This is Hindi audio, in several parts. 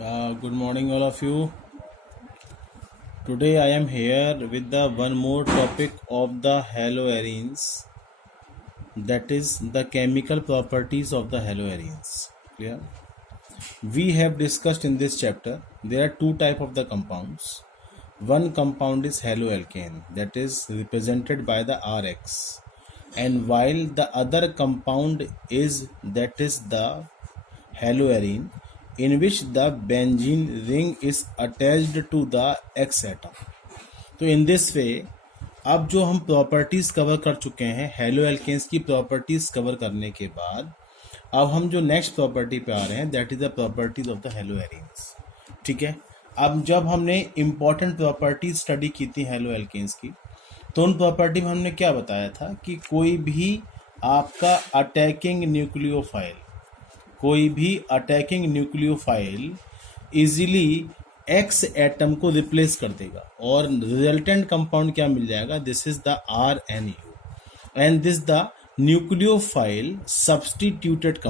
Good morning, all of you. Today I am here with the one more topic of the haloarenes, that is the chemical properties of the haloarenes. Clear? We have discussed in this chapter there are two type of the compounds. One compound is haloalkane, that is represented by the Rx, and while the other compound is the haloarene, in which the benzene ring is attached to the X atom. तो इन दिस वे अब जो हम प्रॉपर्टीज़ कवर कर चुके हैं हेलो एल्केन्स की प्रॉपर्टीज़ कवर करने के बाद अब हम जो नेक्स्ट प्रॉपर्टी पे आ रहे हैं that is the properties of the halo arenes. ठीक है, अब जब हमने इम्पॉर्टेंट प्रॉपर्टीज स्टडी की थी हेलो एल्केन्स की तो उन प्रॉपर्टी में हमने क्या बताया था कि कोई भी आपका attacking nucleophile easily x atom को रिप्लेस कर देगा और रिजल्टेंट कंपाउंड क्या मिल जाएगा, this is the RNU and this the nucleophile substituted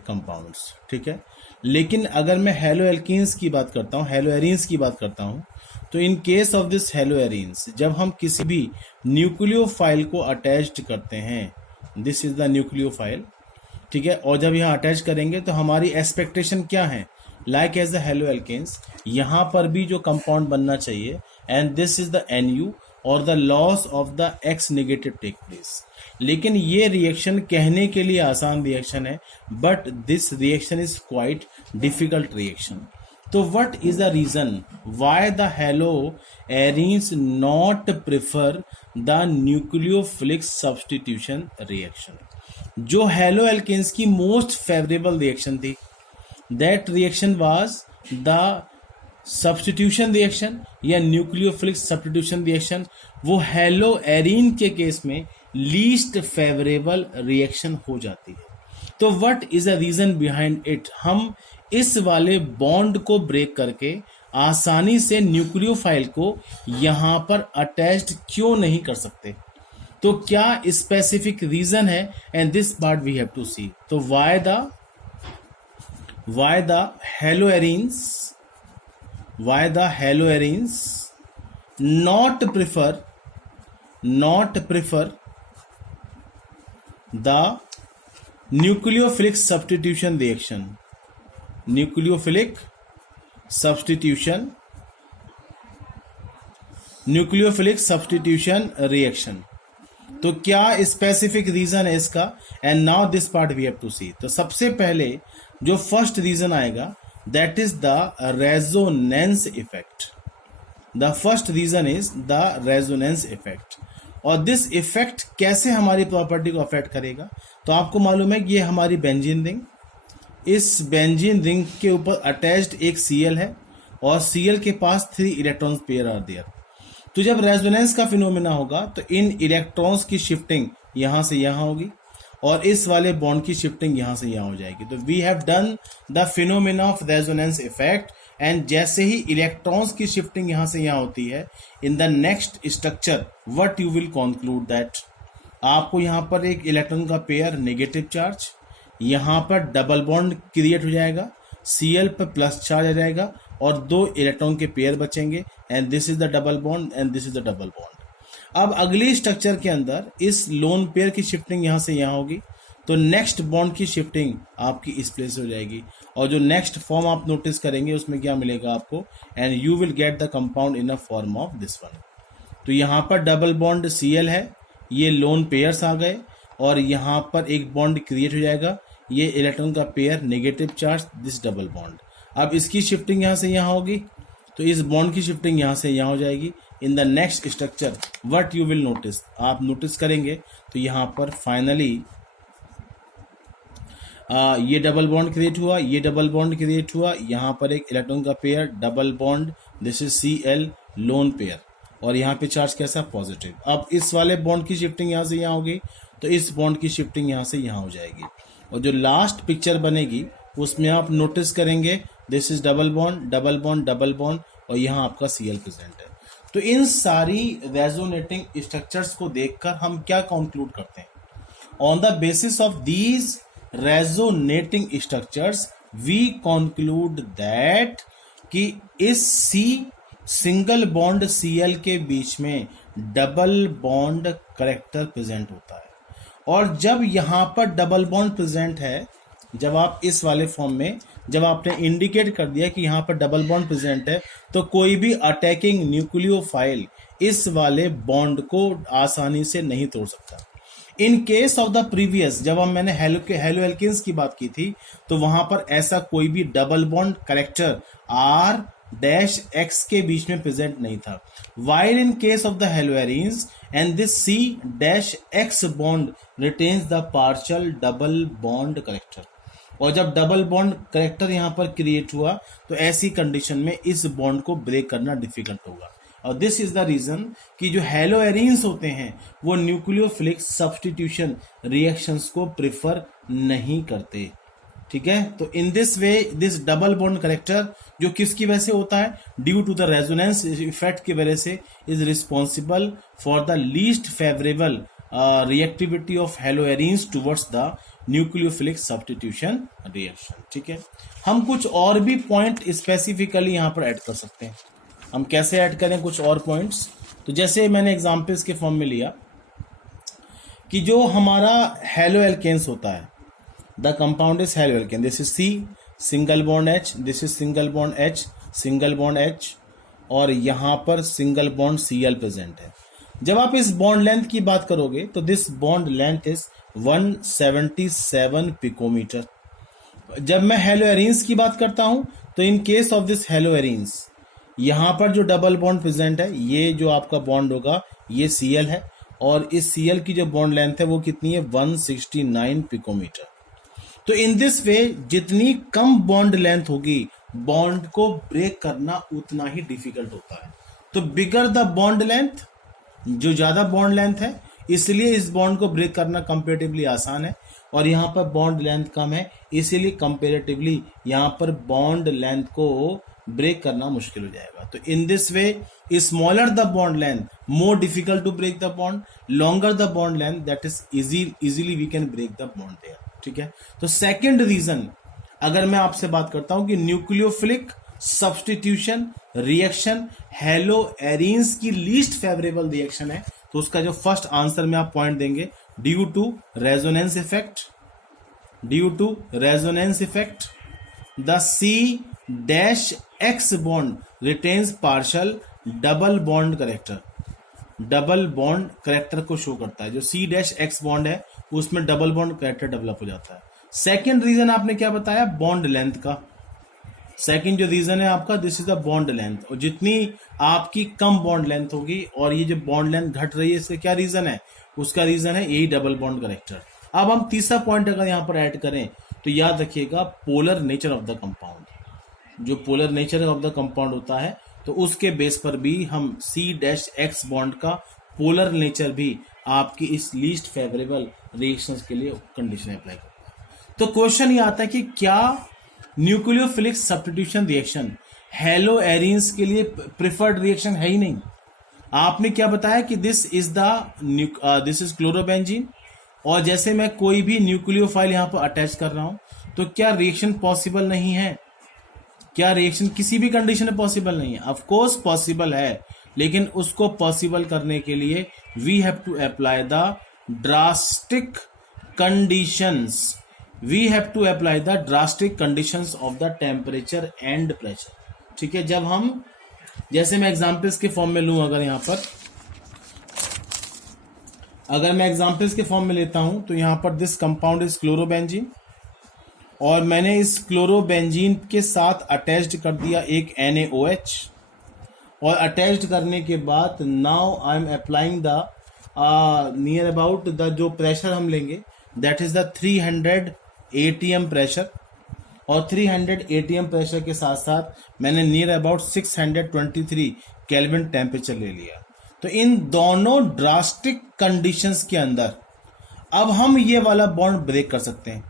compounds. ठीक है, लेकिन अगर मैं हेलो एल्कीन्स की बात करता हूँ, हेलो एरीन्स की बात करता हूँ, तो in case of this hello arenes जब हम किसी भी न्यूक्लियोफाइल को अटैच्ड करते हैं, दिस इज द न्यूक्लियोफाइल. ठीक है, और जब यहाँ अटैच करेंगे तो हमारी एक्सपेक्टेशन क्या है, like as the halo alkanes यहाँ पर भी जो कंपाउंड बनना चाहिए and this is the NU और the loss of the X negative take place. लेकिन ये रिएक्शन कहने के लिए आसान रिएक्शन है but this reaction is quite difficult reaction. तो what is the reason why the halo arenes not prefer the nucleophilic substitution reaction. जो हेलो एल्केन्स की मोस्ट फेवरेबल रिएक्शन थी that reaction was the substitution reaction या न्यूक्लियोफिलिक सब्स्टिट्यूशन रिएक्शन, वो हेलो एरीन के केस में लीस्ट फेवरेबल रिएक्शन हो जाती है. तो what is the reason behind it, हम इस वाले बॉन्ड को ब्रेक करके आसानी से न्यूक्लियोफाइल को यहां पर अटैच्ड क्यों नहीं कर सकते, तो क्या स्पेसिफिक रीजन है and this part we have to see. तो why the haloarenes not prefer the nucleophilic substitution reaction. तो क्या स्पेसिफिक रीजन है इसका, and now this part we have to see. तो सबसे पहले जो फर्स्ट रीजन आएगा that is the resonance effect. The first reason is the resonance effect. और दिस इफेक्ट कैसे हमारी प्रॉपर्टी को अफेक्ट करेगा, तो आपको मालूम है कि ये हमारी बेंजीन रिंग, इस बेंजीन रिंग के ऊपर अटैच्ड एक Cl है और Cl के पास 3 इलेक्ट्रॉन्स पेयर आर देयर. तो जब रेजोनेंस का फिनोमेना होगा तो इन इलेक्ट्रॉन्स की शिफ्टिंग यहां से यहां होगी और इस वाले बॉन्ड की शिफ्टिंग यहां से यहां हो जाएगी. तो we have done the phenomena of resonance effect and जैसे ही इलेक्ट्रॉन्स की शिफ्टिंग यहां से यहां होती है in the next structure what you will conclude that आपको यहां पर एक इलेक्ट्रॉन का पेयर नेगेटिव चार्ज, यहां पर डबल बॉन्ड क्रिएट हो जाएगा, Cl पर प्लस चार्ज आ जाएगा और 2 इलेक्ट्रॉन के पेयर बचेंगे and this is the double bond and this is the double bond. अब अगली स्ट्रक्चर के अंदर इस लोन पेयर की शिफ्टिंग यहां से यहां होगी तो नेक्स्ट बॉन्ड की शिफ्टिंग आपकी इस प्लेस हो जाएगी और जो नेक्स्ट फॉर्म आप नोटिस करेंगे उसमें क्या मिलेगा आपको, and you will get the compound in a form of this one. तो यहां पर डबल बॉन्ड Cl है, ये लोन पेयर्स आ गए और यहां पर एक बॉन्ड क्रिएट हो जाएगा, ये इलेक्ट्रॉन का pair negative charge, this double bond. अब इसकी शिफ्टिंग यहां से यहां होगी तो इस बॉन्ड की शिफ्टिंग यहां से यहां हो जाएगी. In the next structure what you will notice, आप नोटिस करेंगे तो यहां पर फाइनली ये डबल बॉन्ड क्रिएट हुआ, ये डबल बॉन्ड क्रिएट हुआ, यहां पर एक इलेक्ट्रॉन का pair double bond, this is Cl lone pair और यहाँ पे चार्ज कैसा पॉजिटिव. अब इस वाले बॉन्ड की शिफ्टिंग यहाँ से यहाँ होगी तो इस बॉन्ड की शिफ्टिंग यहाँ से यहाँ हो जाएगी और जो लास्ट पिक्चर बनेगी उसमें आप नोटिस करेंगे this is double bond double bond double bond और यहाँ आपका Cl प्रेजेंट है. तो इन सारी रेजोनेटिंग स्ट्रक्चर्स को देखकर हम क्या कंक्लूड करते हैं? On the basis of these resonating structures we conclude that कि इस सी सिंगल बॉन्ड Cl के बीच में डबल बॉन्ड करेक्टर प्रेजेंट होता है। और जब यहाँ पर डबल बॉन्ड प्रेजेंट है, जब आप इस वाले फॉर्म में जब आपने इंडिकेट कर दिया कि यहाँ पर डबल बॉन्ड प्रेजेंट है, तो कोई भी अटैकिंग न्यूक्लियोफाइल इस वाले बॉन्ड को आसानी से नहीं तोड़ सकता। इन केस ऑफ द प्रीवियस, जब मैंने हेलो एल्केन्स की बात की थी, तो वहां पर ऐसा कोई भी double bond character R dash X के बीच में प्रेजेंट नहीं था। While in case of the haloarenes and this C dash X bond retains the partial double bond character. और जब डबल बॉन्ड करेक्टर यहाँ पर क्रिएट हुआ, तो ऐसी कंडीशन में इस बॉन्ड को ब्रेक करना डिफिकल्ट होगा। और दिस इज द रीजन कि जो हेलोएरीन्स होते हैं वो न्यूक्लियोफिलिक सब्स्टिट्यूशन रिएक्शंस को प्रेफर नहीं करते। ठीक है, तो in this way this double bond character जो किसकी वजह से होता है, due to the resonance effect की वजह से, is responsible for the least favourable reactivity of haloarenes towards the nucleophilic substitution reaction. ठीक है, हम कुछ और भी पॉइंट स्पेसिफिकली यहाँ पर ऐड कर सकते हैं। हम कैसे ऐड करें कुछ और पॉइंट्स? तो जैसे मैंने एग्जाम्पल्स के फॉर्म में लिया कि जो हमारा हेलो एल्केन्स होता है, the compound is halo alkane, this is C single bond H, this is single bond H single bond H, और यहाँ पर सिंगल बॉन्ड Cl प्रेजेंट है। जब आप इस बॉन्ड लेंथ की बात करोगे तो this bond length is 177 picometre. जब मैं हेलोएरीन्स की बात करता हूं, तो in case of this haloarenes, यहाँ पर जो डबल बॉन्ड प्रेजेंट है, ये जो आपका बॉन्ड होगा ये Cl है, और इस Cl की जो बॉन्ड लेंथ है वो कितनी है, 169 पिकोमीटर। तो इन दिस वे जितनी कम बॉन्ड लेंथ होगी, बॉन्ड को ब्रेक करना उतना ही डिफिकल्ट होता है। तो बिगर द बॉन्ड लेंथ, जो ज्यादा बॉन्ड लेंथ है, इसलिए इस बॉन्ड को ब्रेक करना कंपेरेटिवली आसान है, और यहाँ पर बॉन्ड लेंथ कम है, इसीलिए कंपेरेटिवली यहाँ पर बॉन्ड लेंथ को ब्रेक करना मुश्किल हो जाएगा। तो in this way smaller the bond length, more difficult to break the bond, longer the bond length, that is easily we can break the bond there. ठीक है, तो सेकेंड रीजन अगर मैं आपसे बात करता हूं कि न्यूक्लियोफिलिक सब्स्टिट्यूशन रिएक्शन हेलोएरीन्स की लीस्ट फेवरेबल रिएक्शन है, तो उसका जो फर्स्ट आंसर में आप पॉइंट देंगे, due to resonance effect, due to resonance effect the C dash X bond retains partial double bond character, double bond character को शो करता है। जो C डैश X बॉन्ड है उसमें डबल बॉन्ड करेक्टर डेवलप हो जाता है। सेकेंड रीजन आपने क्या बताया, बॉन्ड लेंथ का। सेकेंड जो रीजन है आपका, this is the bond length, और जितनी आपकी कम बॉन्ड लेंथ होगी और ये जो बॉन्ड लेंथ घट रही है, इसका क्या रीजन है, उसका रीजन है यही डबल बॉन्ड करेक्टर। अब हम तीसरा पॉइंट अगर यहाँ पर ऐड करें तो याद रखिएगा polar nature of the compound. जो polar nature of the compound होता है, तो उसके बेस पर भी हम C डैश X बॉन्ड का पोलर नेचर भी आपकी इस लीस्ट फेवरेबल रिएक्शंस के लिए कंडीशन अप्लाई करता है। तो क्वेश्चन ये आता है कि क्या न्यूक्लियोफिलिक सब्स्टिट्यूशन रिएक्शन हेलोएरीन्स के लिए प्रिफर्ड रिएक्शन है ही नहीं। आपने क्या बताया कि दिस इज क्लोरोबेंजीन, और जैसे मैं कोई भी न्यूक्लियोफाइल यहाँ पर अटैच कर रहा हूं, तो क्या रिएक्शन पॉसिबल नहीं है? क्या रिएक्शन किसी भी कंडीशन में पॉसिबल नहीं है? ऑफ कोर्स पॉसिबल है, लेकिन उसको पॉसिबल करने के लिए we have to apply the drastic conditions, we have to apply the drastic conditions of the temperature and pressure. ठीक है, जब हम, जैसे मैं एग्जांपल्स के फॉर्म में लूं, अगर यहां पर अगर मैं एग्जांपल्स के फॉर्म में लेता हूं, तो यहां पर दिस कंपाउंड इज क्लोरोबेंजीन, और मैंने इस क्लोरोबेंजीन के साथ अटैच्ड कर दिया एक NaOH, और अटैच्ड करने के बाद now I am applying the near about the जो प्रेशर हम लेंगे, that is the 300 ATM pressure, और 300 ATM प्रेशर के साथ साथ मैंने नियर अबाउट 623 केल्विन टेम्परेचर ले लिया। तो इन दोनों ड्रास्टिक कंडीशंस के अंदर अब हम ये वाला बॉन्ड ब्रेक कर सकते हैं।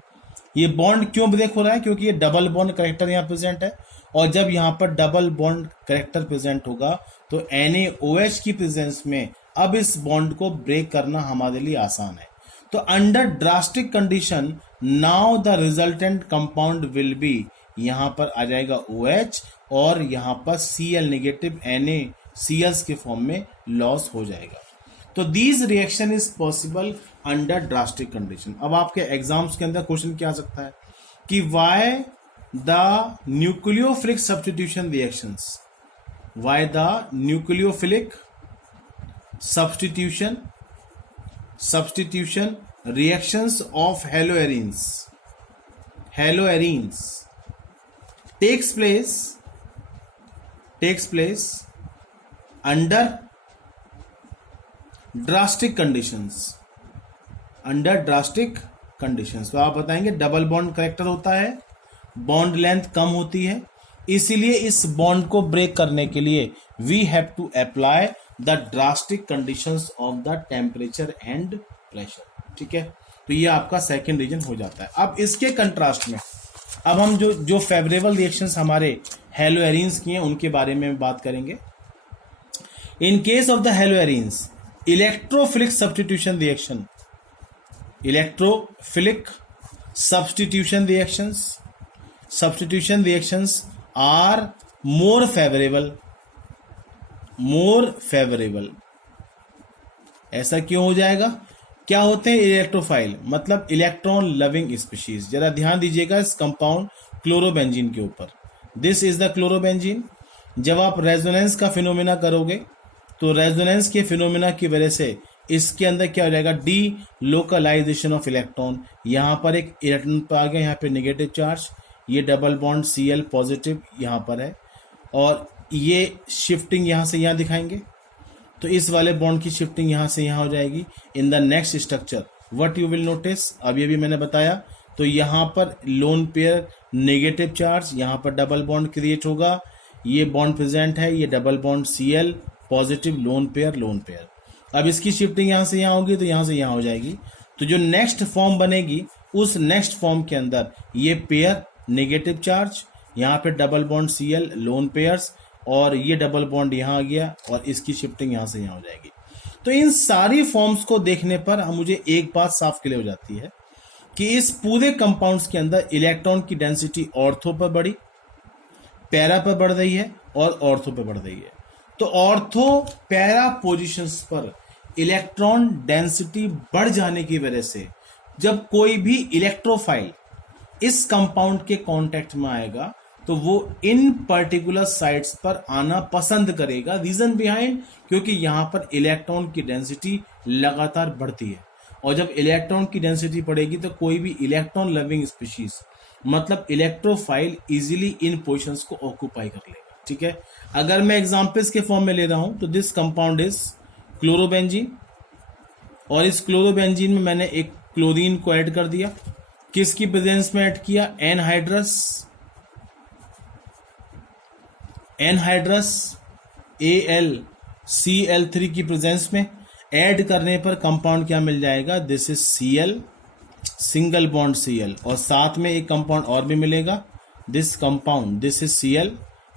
ये बॉन्ड क्यों ब्रेक हो रहा है? क्योंकि ये डबल बॉन्ड करेक्टर यहाँ प्रेजेंट है, और जब यहाँ पर डबल बॉन्ड कैरेक्टर प्रेजेंट होगा तो NaOH की प्रेजेंस में अब इस बॉन्ड को ब्रेक करना हमारे लिए आसान है। तो under drastic condition now the resultant compound will be, यहाँ पर आ जाएगा OH और यहाँ पर Cl नेगेटिव NaCl के फॉर्म में लॉस हो जाएगा। तो these reaction is possible under drastic condition. अब आपके एग्जाम्स के अंदर क्वेश्चन क्या आ सकता है कि why the nucleophilic substitution reactions, why the nucleophilic substitution reactions of haloarenes takes place under drastic conditions। तो आप बताएंगे डबल बॉन्ड करेक्टर होता है, बॉन्ड लेंथ कम होती है, इसीलिए इस बॉन्ड को ब्रेक करने के लिए we have to apply the drastic conditions of the temperature and pressure. ठीक है, तो ये आपका सेकंड रीजन हो जाता है। अब इसके कंट्रास्ट में अब हम जो फेवरेबल रिएक्शंस हमारे हेलोएरीन्स की हैं उनके बारे में बात करेंगे। In case of the haloarenes electrophilic substitution reactions are more favourable. ऐसा क्यों हो जाएगा? क्या होते हैं इलेक्ट्रोफाइल, मतलब इलेक्ट्रॉन लविंग स्पीशीज। जरा ध्यान दीजिएगा इस कंपाउंड क्लोरोबेंजीन के ऊपर। This is the chlorobenzene. जब आप रेजोनेंस का फिनोमिना करोगे तो रेजोनेंस के फिनोमिना की वजह से इसके अंदर क्या हो जाएगा, डी लोकलाइजेशन ऑफ इलेक्ट्रॉन। यहां पर एक इलेक्ट्रॉन पर आ गया, यहाँ पे नेगेटिव चार्ज, ये डबल बॉन्ड Cl पॉजिटिव यहाँ पर है, और ये शिफ्टिंग यहां से यहां दिखाएंगे, तो इस वाले बॉन्ड की शिफ्टिंग यहां से यहां हो जाएगी। In the next structure what you will notice, अब ये भी मैंने बताया, तो यहां पर लोन पेयर नेगेटिव चार्ज, यहां पर डबल बॉन्ड क्रिएट होगा, ये बॉन्ड प्रेजेंट है, ये double bond Cl positive, lone pair. अब इसकी शिफ्टिंग यहां से यहां होगी तो यहां से यहां हो जाएगी। तो जो नेक्स्ट फॉर्म बनेगी उस नेक्स्ट फॉर्म के अंदर ये पेयर नेगेटिव चार्ज, यहाँ पे double bond Cl lone pairs, और ये डबल बॉन्ड यहाँ आ गया और इसकी शिफ्टिंग यहाँ से यहाँ हो जाएगी। तो इन सारी फॉर्म्स को देखने पर मुझे एक बात साफ क्लियर हो जाती है कि इस पूरे कंपाउंड्स के अंदर इलेक्ट्रॉन की डेंसिटी ऑर्थो पर बढ़ी, पैरा पर बढ़ रही है और ऑर्थो पर बढ़ रही है। तो ऑर्थो पैरा पोजीशंस पर इलेक्ट्रॉन डेंसिटी बढ़ जाने की वजह से जब कोई भी इलेक्ट्रोफाइल इस कंपाउंड के कांटेक्ट में आएगा तो वो इन पर्टिकुलर साइट्स पर आना पसंद करेगा। रीजन बिहाइंड, क्योंकि यहां पर इलेक्ट्रॉन की डेंसिटी लगातार बढ़ती है, और जब इलेक्ट्रॉन की डेंसिटी बढ़ेगी तो कोई भी इलेक्ट्रॉन लविंग स्पीशीज मतलब इलेक्ट्रोफाइल इजीली इन पोजीशंस को ऑक्यूपाई कर लेगा। ठीक है, अगर मैं एग्जांपल्स के फॉर्म में ले रहा हूं तो दिस कंपाउंड इज क्लोरोबेंजीन, और इस क्लोरोबेंजीन में मैंने एक क्लोरीन को ऐड कर दिया। किसकी प्रेजेंस में ऐड किया? एनहाइड्रस AlCl3 की प्रेजेंस में ऐड करने पर कंपाउंड क्या मिल जाएगा? This is Cl, single bond Cl, और साथ में एक कंपाउंड और भी मिलेगा, दिस इज Cl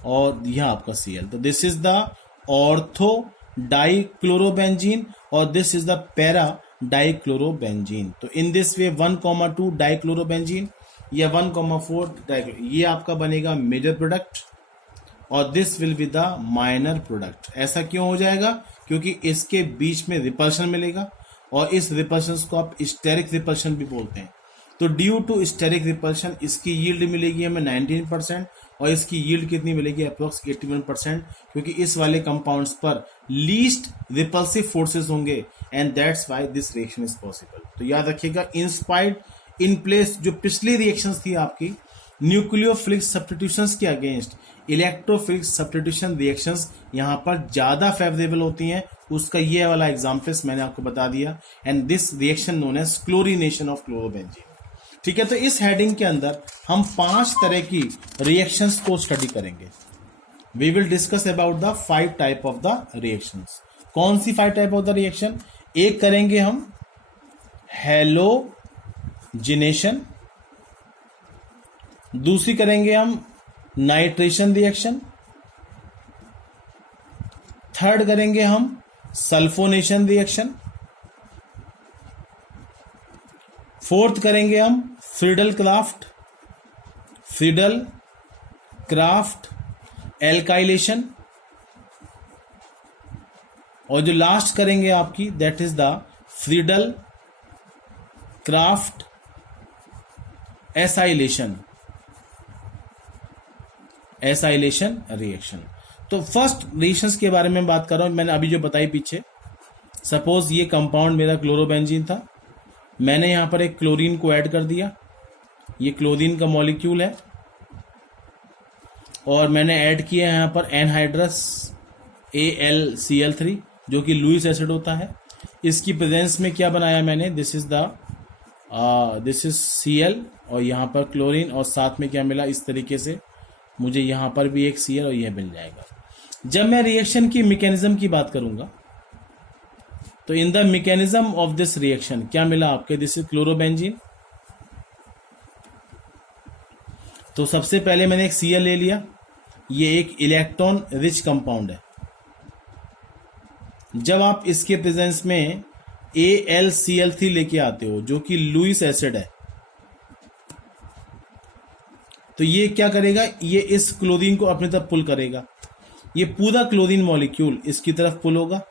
और यह आपका Cl। तो this is the ortho dichlorobenzene और this is the para dichlorobenzene. तो इन दिस वे 1,2 डाइक्लोरोबेंजीन या 1,4 डाइक्लोरो, ये आपका बनेगा मेजर प्रोडक्ट और this will be the minor product. ऐसा क्यों हो जाएगा? क्योंकि इसके बीच में रिपल्शन मिलेगा और इस रिपल्शन को आप स्टेरिक रिपल्शन भी बोलते हैं। तो ड्यू टू स्टेरिक रिपल्शन इसकी यील्ड मिलेगी हमें 19% और इसकी यील्ड कितनी मिलेगी? अप्रोक्स 81%, क्योंकि इस वाले कंपाउंड्स पर लीस्ट रिपल्सिव फोर्सेस होंगे and that's why this reaction is possible. तो याद रखिएगा, इंस्पायर्ड इन प्लेस जो पिछली रिएक्शंस थी आपकी न्यूक्लियोफिलिक सब्स्टिट्यूशंस के अगेंस्ट इलेक्ट्रोफिलिक सब्स्टिट्यूशन रिएक्शंस यहाँ पर ज्यादा फेवरेबल होती हैं। उसका ये वाला एग्जांपल्स मैंने आपको बता दिया, and this reaction known as chlorination of chlorobenzene. ठीक है, तो इस हेडिंग के अंदर हम 5 तरह की रिएक्शंस को स्टडी करेंगे। We will discuss about the 5 type of the reactions. कौन सी 5 टाइप ऑफ द रिएक्शन? एक करेंगे हम हैलोजिनेशन, दूसरी करेंगे हम नाइट्रेशन रिएक्शन। थर्ड करेंगे हम सल्फोनेशन रिएक्शन। फोर्थ करेंगे हम फ्रीडल क्राफ्ट एल्काइलेशन। और जो लास्ट करेंगे आपकी that is the Friedel Crafts acylation reaction. तो फर्स्ट रिएक्शंस के बारे में बात कर रहा हूं, मैंने अभी जो बताई पीछे। सपोज ये कंपाउंड मेरा क्लोरोबेंजीन था, मैंने यहां पर एक क्लोरीन को ऐड कर दिया, ये क्लोरीन का मॉलिक्यूल है, और मैंने ऐड किया यहां पर एनहाइड्रस AlCl3 जो कि लुईस एसिड होता है। इसकी प्रेजेंस में क्या बनाया मैंने, दिस इज Cl और यहाँ पर क्लोरीन, और साथ में क्या मिला, इस तरीके से मुझे यहाँ पर भी एक Cl और यह मिल जाएगा। जब मैं रिएक्शन की मैकेनिज्म की बात करूंगा तो in the mechanism of this reaction क्या मिला आपके, दिस इज क्लोरोबेंजीन। तो सबसे पहले मैंने एक Cl ले लिया, ये एक इलेक्ट्रॉन रिच कंपाउंड है। जब आप इसके प्रेजेंस में AlCl3 लेके आते हो जो कि लुईस एसिड है, तो ये क्या करेगा, ये इस क्लोरीन को अपनी तरफ पुल करेगा, ये पूरा क्लोरीन मॉलिक्यूल इसकी तरफ पुल होगा,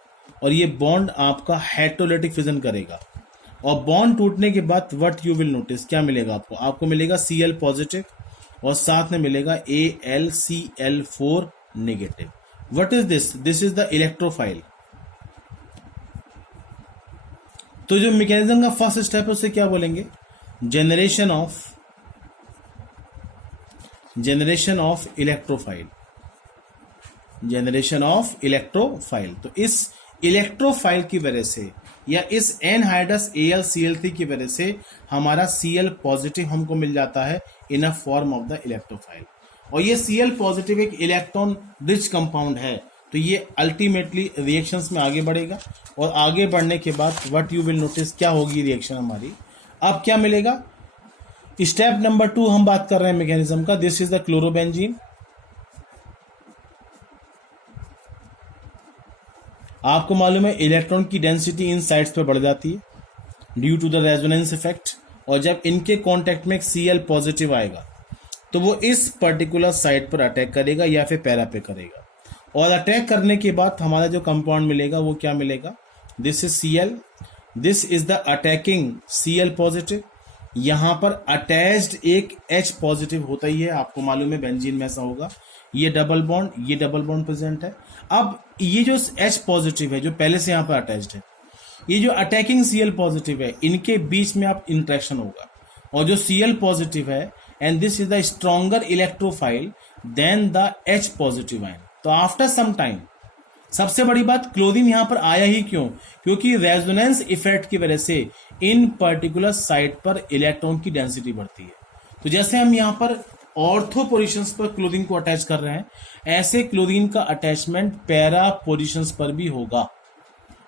और ये बॉन्ड आपका हेटेरोलेटिक फिजन करेगा। और बॉन्ड टूटने के बाद व्हाट यू विल नोटिस, क्या मिलेगा आपको मिलेगा Cl पॉजिटिव और साथ में मिलेगा AlCl4 negative. What is this is the electrophile. तो जो मैकेनिज्म का फर्स्ट स्टेप है उसे क्या बोलेंगे, जनरेशन ऑफ इलेक्ट्रोफाइल। तो इस इलेक्ट्रोफाइल की वजह से या इस एनहाइड्रस AlCl3 की वजह से हमारा Cl पॉजिटिव हमको मिल जाता है in a form of the electrophile. और ये Cl पॉजिटिव एक इलेक्ट्रॉन रिच कंपाउंड है, तो ये अल्टीमेटली रिएक्शंस में आगे बढ़ेगा, और आगे बढ़ने के बाद व्हाट यू विल नोटिस, क्या होगी रिएक्शन हमारी। अब क्या मिलेगा, स्टेप नंबर 2 हम बात कर रहे हैं मैकेनिज्म का। This is the chlorobenzene. आपको मालूम है इलेक्ट्रॉन की डेंसिटी इन साइड्स पर बढ़ जाती है due to the resonance effect, और जब इनके कांटेक्ट में Cl पॉजिटिव आएगा तो वो इस पर्टिकुलर साइड पर अटैक करेगा या फिर पैरा पे करेगा, और अटैक करने के बाद हमारा जो कंपाउंड मिलेगा वो क्या मिलेगा, this is Cl, this is the attacking Cl positive. यहां पर अटैच्ड एक H पॉजिटिव होता ही है, आपको मालूम है बेंजीन में ऐसा होगा, ये डबल बॉन्ड प्रेजेंट है। अब ये जो H पॉजिटिव है जो पहले से यहां पर अटैच्ड है, ये जो अटैकिंग Cl पॉजिटिव है, इनके बीच में आप इंट्रैक्शन होगा, और जो Cl पॉजिटिव है and this is the stronger electrophile than the H positive ion. तो आफ्टर सम टाइम, सबसे बड़ी बात क्लोरीन यहां पर आया ही क्यों, क्योंकि रेजोनेंस इफेक्ट की वजह से इन पर्टिकुलर साइट पर इलेक्ट्रॉन की डेंसिटी बढ़ती है। तो जैसे हम यहां पर ऑर्थो पोजीशंस पर क्लोरीन को अटैच कर रहे हैं, ऐसे क्लोरीन का अटैचमेंट पैरा पोजीशंस पर भी होगा।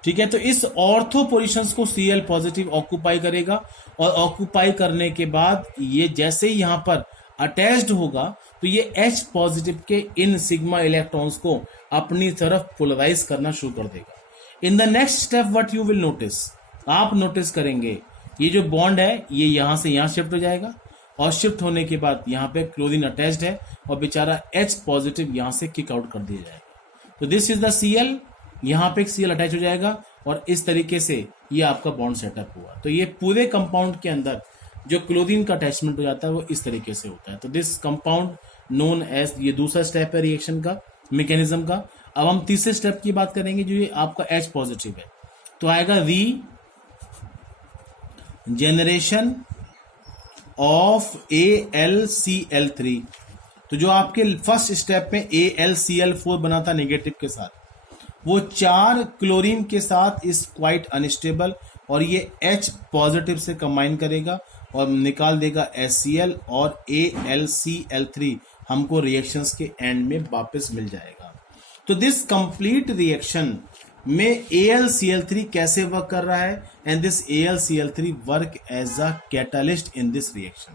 ठीक है, तो इस ऑर्थो पोजीशंस को Cl पॉजिटिव ऑक्यूपाई करेगा, और ऑक्यूपाई करने के बाद ये जैसे ही यहां पर अटैच्ड होगा तो ये H पॉजिटिव के इन सिग्मा इलेक्ट्रॉन्स को अपनी तरफ पोलराइज करना शुरू कर देगा। In the next step what you will notice, आप नोटिस करेंगे ये जो बॉन्ड है ये यहां से यहां शिफ्ट हो जाएगा, और शिफ्ट होने के बाद यहाँ पे क्लोरीन अटैच्ड है और बेचारा H पॉजिटिव यहाँ से किक आउट कर दिया जाएगा। तो दिस इज द Cl, यहाँ पे एक Cl अटैच हो जाएगा, और इस तरीके से ये आपका बॉन्ड सेटअप हुआ। तो ये पूरे कंपाउंड के अंदर जो क्लोरीन का अटैचमेंट हो जाता है वो इस तरीके से होता है। तो दिस कंपाउंड नोन एज, ये दूसरा स्टेप है रिएक्शन का, मैकेनिज्म का। अब हम तीसरे स्टेप की बात करेंगे जो ये आपका H पॉजिटिव है, तो आएगा रीजेनरेशन ऑफ AlCl3। तो जो आपके फर्स्ट स्टेप में AlCl4 बना था नेगेटिव के साथ, वो 4 क्लोरीन के साथ इस क्वाइट अनस्टेबल, और ये H पॉजिटिव से कंबाइन करेगा और निकाल देगा HCl, और AlCl3 हमको रिएक्शंस के एंड में वापस मिल जाएगा। तो दिस कंप्लीट रिएक्शन में AlCl3 कैसे वर्क कर रहा है, and this AlCl3 work as a catalyst in this reaction.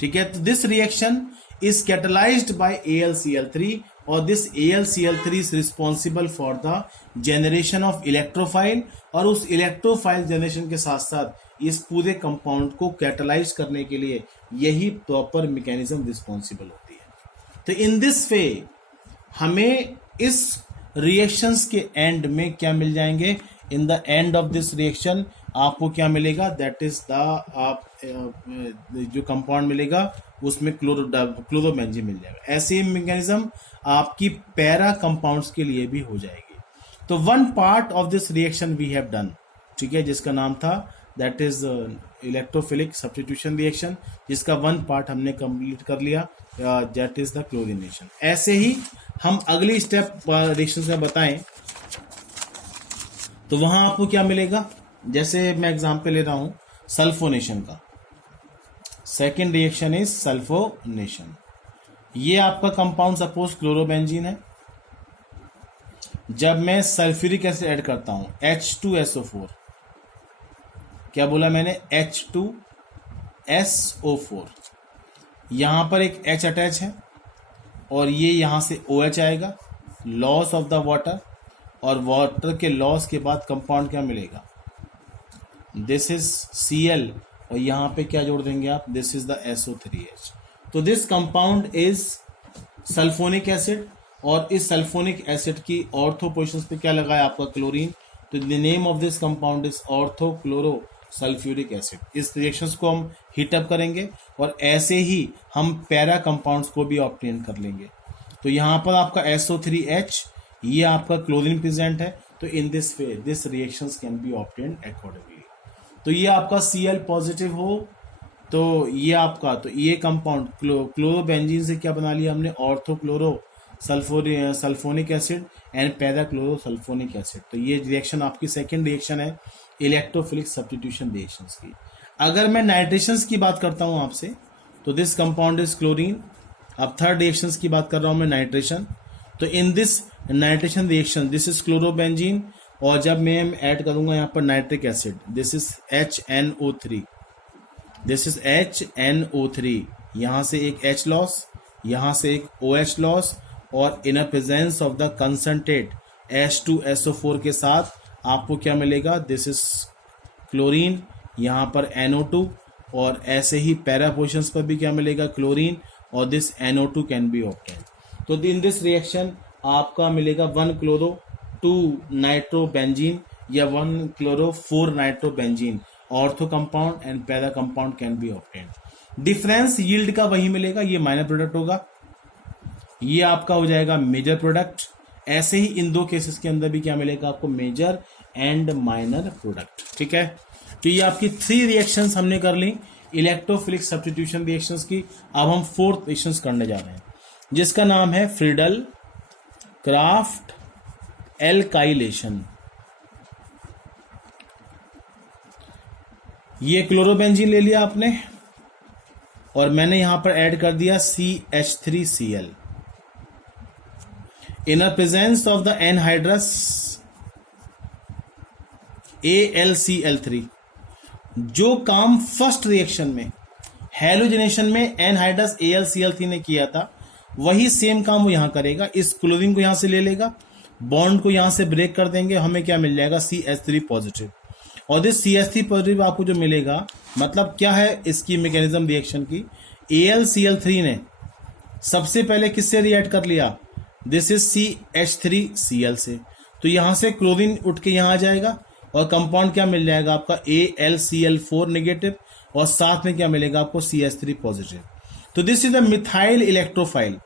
ठीक है, तो this reaction is catalyzed by AlCl3 और this AlCl3 is responsible for the generation of electrophile और उस इलेक्ट्रोफाइल जनरेशन के साथ साथ इस पूरे कंपाउंड को कैटलाइज करने के लिए यही प्रॉपर मैकेनिज्म रिस्पॉन्सिबल होती है। तो इन दिस वे हमें इस रिएक्शंस के एंड में क्या मिल जाएंगे, in the end of this reaction आपको क्या मिलेगा, दैट इज द आप जो कंपाउंड मिलेगा उसमें क्लोरोबेंजीन मिल जाएगा। ऐसे ही मैकेनिज्म आपकी पैरा कंपाउंड्स के लिए भी हो जाएगी। तो one part of this reaction we have done, ठीक है, जिसका नाम था that is electrophilic substitution reaction, जिसका वन पार्ट हमने कंप्लीट कर लिया, दैट इज द क्लोरीनेशन। ऐसे ही हम अगली स्टेप रिएक्शन में बताएं तो वहां आपको क्या मिलेगा, जैसे मैं एग्जांपल ले रहा हूं सल्फोनेशन का। Second reaction is sulphonation. ये आपका कंपाउंड सपोज क्लोरोबेंजीन है। जब मैं सल्फ्यूरिक एसिड ऐड करता हूं H2SO4, क्या बोला मैंने, H2SO4, यहां पर एक H अटैच है और ये यहां से OH आएगा, लॉस ऑफ द वाटर, और वाटर के लॉस के बाद कंपाउंड क्या मिलेगा, दिस इज Cl, और यहां पे क्या जोड़ देंगे आप, दिस इज द SO3H। तो this compound is sulphonic acid, और इस सल्फोनिक एसिड की ऑर्थो पोजिशन पे क्या लगा है आपका, क्लोरीन। तो the name of this compound is ortho chloro sulphuric acid. इस रिएक्शंस को हम हीटअप करेंगे और ऐसे ही हम पैरा कंपाउंड्स को भी ऑब्टेन कर लेंगे। तो यहाँ पर आपका SO3H, ये आपका क्लोरीन प्रेजेंट है। तो in this way this reactions can be obtained accordingly. तो ये आपका Cl पॉजिटिव हो तो ये आपका, तो ये कंपाउंड क्लोरोबेंजीन से क्या बना लिया हमने, ortho chloro sulphonic acid and para chloro sulphonic acid. तो ये रिएक्शन आपकी सेकेंड रिएक्शन है इलेक्ट्रोफिलिक सब्स्टिट्यूशन रिएक्शंस की। अगर मैं नाइट्रेशंस की बात करता हूं आपसे, तो दिस कंपाउंड इज क्लोरीन। अब थर्ड रिएक्शंस की बात कर रहा हूं मैं, नाइट्रेशन। तो in this nitration reaction this is chlorobenzene, और जब मैं ऐड करूंगा यहाँ पर nitric acid, this is HNO3, this is HNO3, यहां से एक H लॉस, यहां से एक OH लॉस, और in presence of the concentrate H2SO4 के साथ आपको क्या मिलेगा, दिस इज क्लोरीन, यहाँ पर NO2, और ऐसे ही पैरा पोजिशंस पर भी क्या मिलेगा, क्लोरीन, और this NO2 can be obtain. तो इन दिस रिएक्शन आपका मिलेगा 1 क्लोरो 2 नाइट्रोबेंजीन या 1 chloro 4 nitrobenzene, ortho compound and para compound can be obtain. Difference yield का वही मिलेगा, ये माइनर प्रोडक्ट होगा, ये आपका हो जाएगा मेजर प्रोडक्ट। ऐसे ही इन दो केसेस के अंदर भी क्या मिलेगा आपको, मेजर एंड माइनर प्रोडक्ट, ठीक है। तो ये आपकी 3 रिएक्शंस हमने कर ली इलेक्ट्रोफिलिक सब्स्टिट्यूशन रिएक्शंस की। अब हम 4th रिएक्शंस करने जा रहे हैं, जिसका नाम है फ्रीडल क्राफ्ट एल्काइलेशन। ये क्लोरोबेंजीन ले लिया आपने, और मैंने यहां पर ऐड कर दिया CH3Cl in a presence of the anhydrous AlCl3। जो काम फर्स्ट रिएक्शन में हैलोजिनेशन में एनहाइड्रस AlCl3 ने किया था, वही सेम काम वो यहां करेगा। इस क्लोरीन को यहां से ले लेगा, बॉन्ड को यहां से ब्रेक कर देंगे, हमें क्या मिल जाएगा, CH3 पॉजिटिव। और दिस CH3 पॉजिटिव आपको जो मिलेगा, मतलब क्या है इसकी मैकेनिज्म रिएक्शन की, AlCl3 ने सबसे पहले किससे रिएक्ट कर लिया, दिस इज CH3Cl से। तो यहां से क्लोरीन उठ के यहां आ जाएगा और कंपाउंड क्या मिल जाएगा आपका, AlCl4 नेगेटिव, और साथ में क्या मिलेगा आपको, CH3 पॉजिटिव। तो this is the methyl electrophile,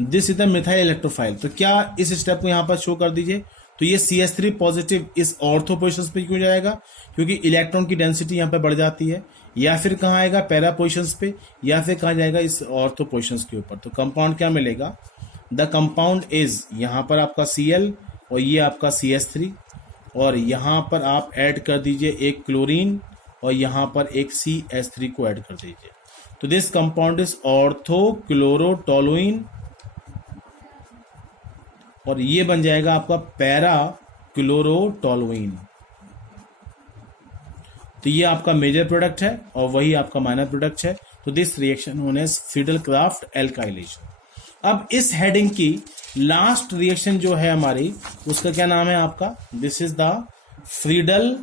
this is the methyl electrophile. तो क्या इस स्टेप को यहां पर शो कर दीजिए। तो ये CH3 पॉजिटिव इस ऑर्थो पोजिशन पे क्यों जाएगा, क्योंकि इलेक्ट्रॉन की डेंसिटी यहाँ पे बढ़ जाती है, या फिर कहाँ आएगा, पैरा पोजिशंस पे, या फिर कहाँ जाएगा, इस ऑर्थो पोजिशंस के ऊपर। तो कंपाउंड क्या मिलेगा, द कंपाउंड इज, यहाँ पर आपका Cl और ये आपका CH3, और यहाँ पर आप ऐड कर दीजिए एक क्लोरीन, और यहाँ पर एक CH3 को ऐड कर दीजिए। तो दिस कंपाउंड इज ऑर्थो क्लोरोटोलुइन, और ये बन जाएगा आपका पैरा क्लोरोटोलुइन। तो ये आपका मेजर प्रोडक्ट है और वही आपका माइनर प्रोडक्ट है। तो this reaction known as Friedel Crafts alkylation. अब इस हेडिंग की लास्ट रिएक्शन जो है हमारी, उसका क्या नाम है आपका, this is the Friedel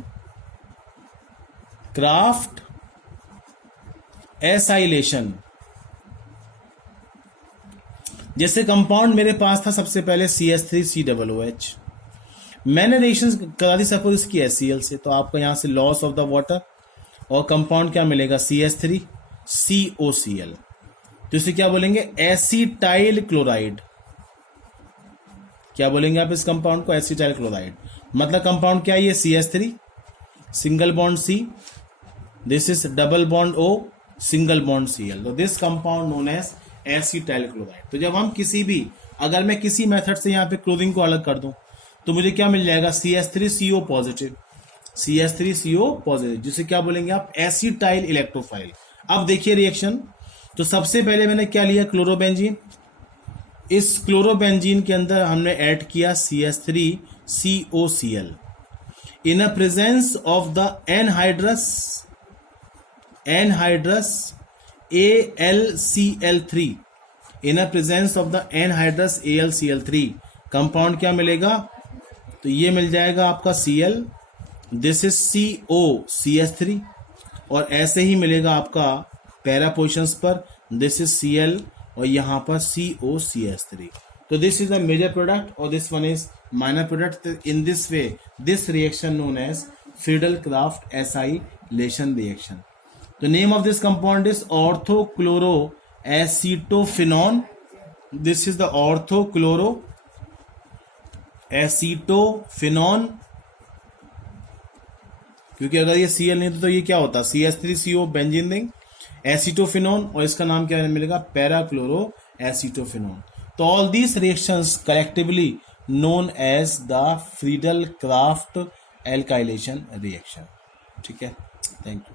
Crafts acylation. जैसे कंपाउंड मेरे पास था सबसे पहले CH3COOH, मैंने रिएक्शन करा दी सपोज इसकी HCl से, तो आपको यहां से लॉस ऑफ द वाटर और कंपाउंड क्या मिलेगा, CH3COCl। तो इसे क्या बोलेंगे, एसिटाइल क्लोराइड। क्या बोलेंगे आप इस कंपाउंड को, एसिटाइल क्लोराइड। मतलब कंपाउंड क्या है ये, CH3 single bond C, this is double bond O single bond Cl, तो this compound known as acetyl chloride. तो जब हम किसी भी, अगर मैं किसी मेथड से यहाँ पे क्लोरीन को अलग कर दूं तो मुझे क्या मिल जाएगा, CH3CO पॉजिटिव, CH3CO पॉजिटिव, जिसे क्या बोलेंगे आप, एसिटाइल इलेक्ट्रोफाइल। अब देखिए रिएक्शन, तो सबसे पहले मैंने क्या लिया, क्लोरोबेंजीन। इस क्लोरोबेंजीन के अंदर हमने ऐड किया CH3COCl in a presence of the anhydrous AlCl3, in a presence of the anhydrous AlCl3, compound क्या मिलेगा, तो ये मिल जाएगा आपका Cl, दिस इज COCH3, और ऐसे ही मिलेगा आपका पैरा पोजिशंस पर, दिस इज Cl और यहां पर COCH3। तो this is the major product और this one is minor product. In this way this reaction known as Friedel Crafts acylation reaction. The name of this compound is orthochloroacetophenone. This is the orthochloroacetophenone, क्योंकि अगर ये Cl नहीं तो ये क्या होता, CH3CO बेंजीन रिंग, एसीटोफिनोन, और इसका नाम क्या मिलेगा, पैराक्लोरोएसीटोफिनोन। तो all these reactions collectively known as the Friedel Crafts alkylation reaction. ठीक है, थैंक यू।